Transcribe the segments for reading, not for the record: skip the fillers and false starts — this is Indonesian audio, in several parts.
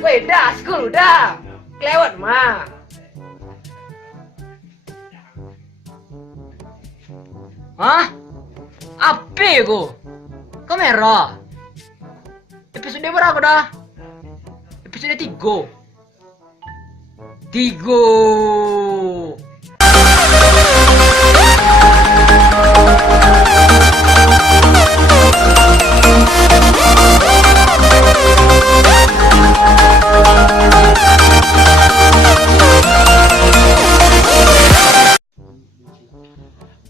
Weh, dah, school udah. Kelewat mah. Hah? Apa itu? Kamera. Episode berapa dah? Episode 3. 3.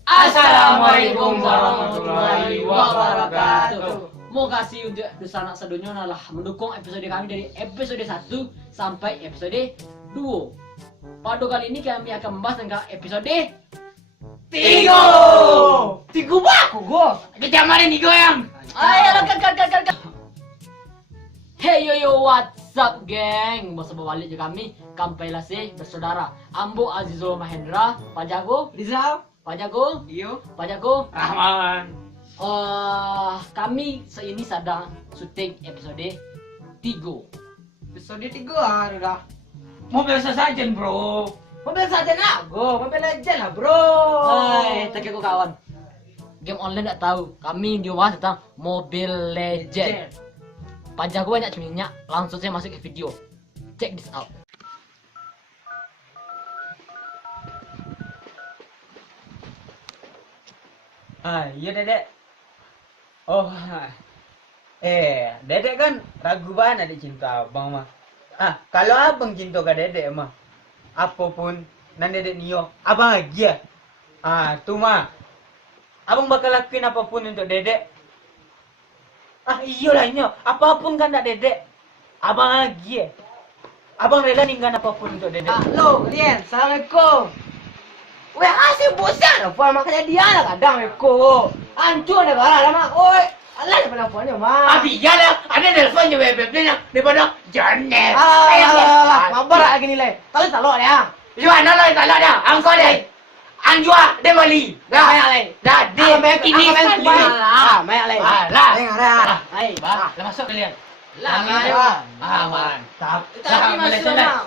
Assalamualaikum warahmatullahi wabarakatuh. Mau kasih untuk sanak sedunia adalah mendukung episode kami dari episode 1 sampai episode 2. Pada kali ini kami akan membahas tentang episode 3. Tiga baku go. Kita mari nih goyang. Ayo, kan. Hey yo what's up geng. Masa balik juga kami Kampelase bersaudara Ambo Azizo Mahendra, Pak Jago, Rizal. Pak Jago, Iyo. Pak Jago, Rahman. kami ini sedang syuting episode 3. Episode 3 udah. Mobil sesajen bro. Mobil saja nak go. Mobil legend lah bro. Hai, tak aku kawan. Game online tak tahu. Kami dibahas tentang Mobile Legend. Pak Jago banyak minyak. Langsung saya masuk ke video. Check this out. Iya dedek. Oh, dedek kan ragu banget adik cinta abang mah. Kalau abang cinta ke dedek mah, apapun nan dedek niyo, abang lagi ya. Tuh mah, abang bakal lakuin apapun untuk dedek. Iyalah nyo, apapun kan nak dedek, abang lagi ya. Abang rela ninggalin apapun untuk dedek. Halo, kalian. Assalamualaikum. Weh, asih bosan apa makanya dia lah kadang Eko. Hancur negara lama. Oi, alah teleponnya mah. Iyalah, ada telepon juga bebeknya daripada janet. Mabar lagi nilai. Kalau salok dia. Gimana lo kalau ada? Angkot deh. Anjua dia beli. Banyak leh. Dah dia ini sekali. Banyak leh. Lah. Hai, bah, masuk kalian. Lah, Mantap. Tapi masuk lah.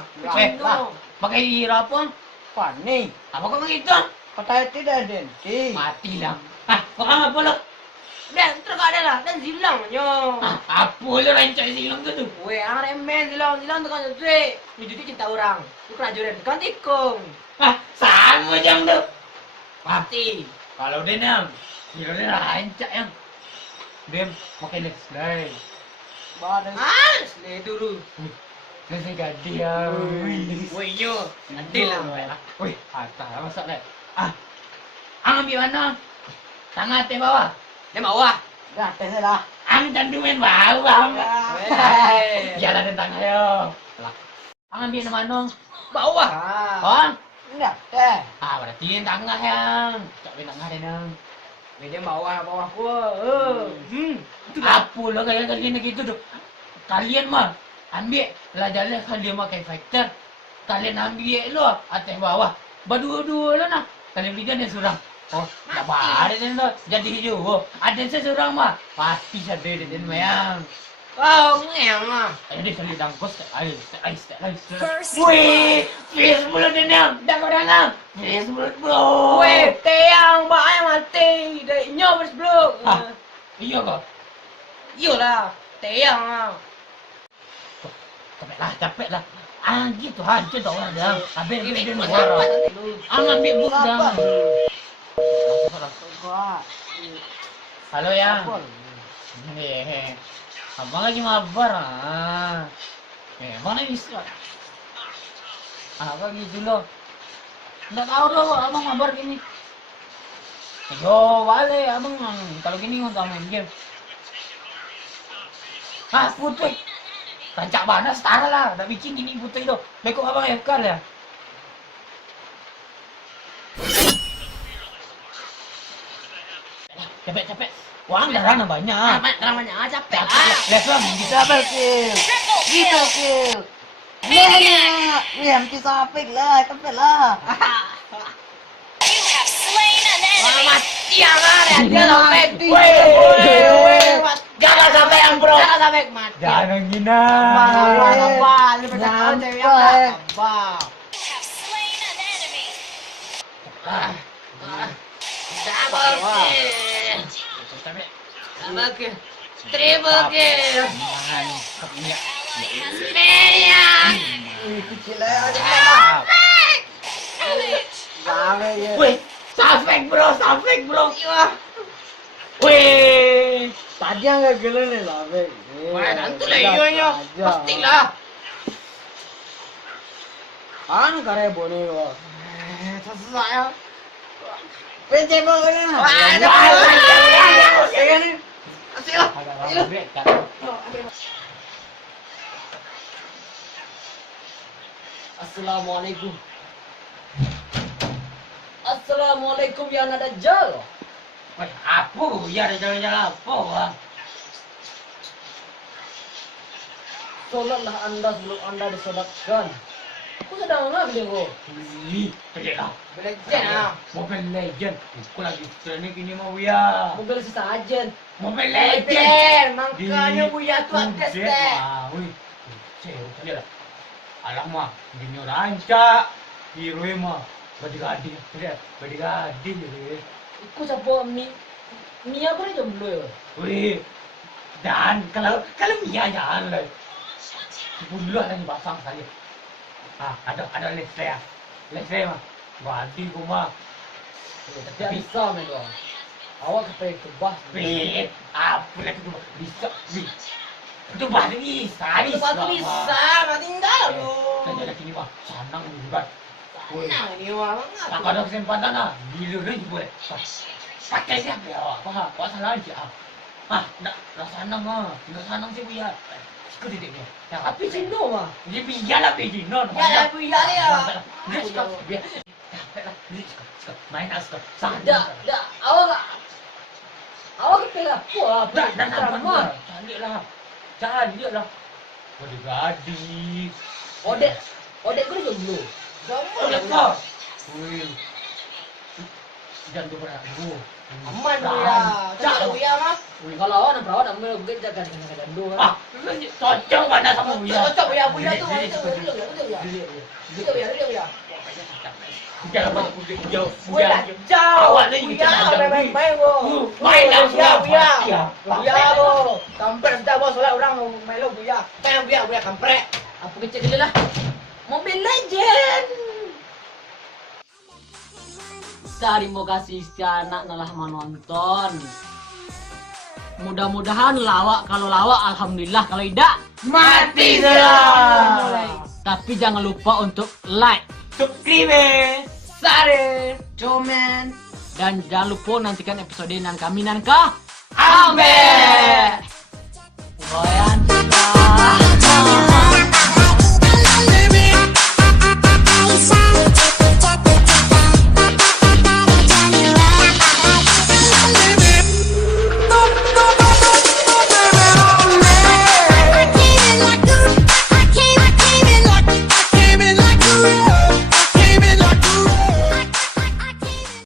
Pakai rapon. Panik. Apa kau begitu? Kata tidak denti. Mati lah. Kau apa lo? Dan terkadang lah dan silangnya. Apa lo rancang silang tu? Weh, ang remen silang tu kan jadi. Jadi cinta orang. Itu prajurit kan tikung. Sama jam tu. Mati. Kalau dia nam, dia rancang yang. Dia pakai next day. Badan. Sele dulu. Nasi gadia. Weh, yo. Adil lah. Wih, atas masuk dah. Ang ambil mana? Tangan atas bawah. Dia bawah. Dah, tes lah. Ang candu main bawah. Jalan di tangan yo. Ang ambil mana? Bawah. Oh? Enggak, teh. Berarti yang tengah yang. Cak main tengah dia nang. Dia bawah gua. Apa lo kalian gitu tuh? Kalian mah ambil lah jalan kalian pakai fighter. Kalian ambil lo atas bawah. Berdua-dua lo nah. Kalian bidan yang surang. Oh, tak ada tu. Jadi hijau. Ada yang seorang mah. Pasti ada dia mayang. Oh, ngeang ah. Ayo dia kali dangkos. Ayo. Wih, Facebook lo dia dah kau dengar. Facebook bro. Weh, teang bae mati. Dek nyobres bro. Iya kok. Iyalah, teang ah. Capek lah. Gitu hancur dah orang dah. Habis dia marah. Ambil buk dah. Halo ya. Nih. Abang lagi mabar abang lagi istirahat. Apa gitu loh? Nggak tahu loh, abang mabar gini. Yo, balik abang kalau gini untuk main game. Putih. Rancak mana setara lah, tak bikin gini putih tu. Lekuk abang FK lah. Capek. Wang darah banyak. Darah banyak capek. Lepas kita berkill. Kita kill. Em chỉ sao phịch là không phải là Mati yang ada dia lo mati. Weh, Jangan sampai yang bro. Jangan sampai mati. Jangan gina. Sabar. Lu pegang cewek yang sabar. Sabar ke. Triple kill. Kecil aja. Wih, safek bro. Wih, Tadi yang gak gila nih sampai. wah nanti lah iya. Pastilah. Kan karya bone yo. Selesai ya. PC mo kan. Assalamualaikum. Assalamualaikum ya anak dajjal. Wih, apa ya ada jalan-jalan apa? Solatlah anda sebelum anda disolatkan. Aku sedang ngabdi kok. Wih, terjelah. Belajar ah. Mobile Legend. Aku lagi training ini mau ya. Mobil sesajen. Mobile Legend. Belajar, makanya Buya tuh atas deh. Wih, cewek terjelah. Alah mah, gini rancak. Hero mah. Badi-gadi, terjelah. Badi-gadi jadi. Aku siapa Mia apa nih jomblo ya? Wih, dan kalau Mia jangan lah. Dulu ada yang pasang saja. Ada Leslie mah. Ganti gua mah. Tidak bisa men bang. Awak kepengen kebas. Wih, apa lagi tuh bisa. Itu bahasa bisa. Sepatu bisa, mah tinggal lu. Tanya lagi ni mah, senang juga. Nah, ini wah Tak ada kesempatan lah, bila lagi boleh. Pakai siapa ya? Apa? Awak salah aja. Dah senang ah, dah senang sih Buya. Sikit dia ni. Tapi Cino mah. Dia biarlah pergi no. Ya, Buya ya. Biar. Main askar. Dah. Awak kepengen apa? Dah nampak. Cantik lah. Badi-gadi. Odek kau jomblo. Udah kau. Wih. Jangan tu pernah aku. Aman Buya. Cak Buya mah. Kalau awak nak perawat, nak mungkin jaga gando. Cocok mana sama Buya. Cocok Buya tuh. Betul ya. Jangan banyak kudik jauh. Buya jauh. Awak ni juga main wo. Main dah Buya. Buya wo. Kampret sudah bos solat orang main lo Buya. Kan Buya kampret. Apa kecil dulu lah. Mobile Legend. Terima kasih si anak telah menonton. Mudah-mudahan lawak, kalau lawak alhamdulillah, kalau tidak mati saja. Tapi jangan lupa untuk like, Subscribe, Share, comment, dan jangan lupa nantikan episode nan kami nan ka Ambe. Goyan.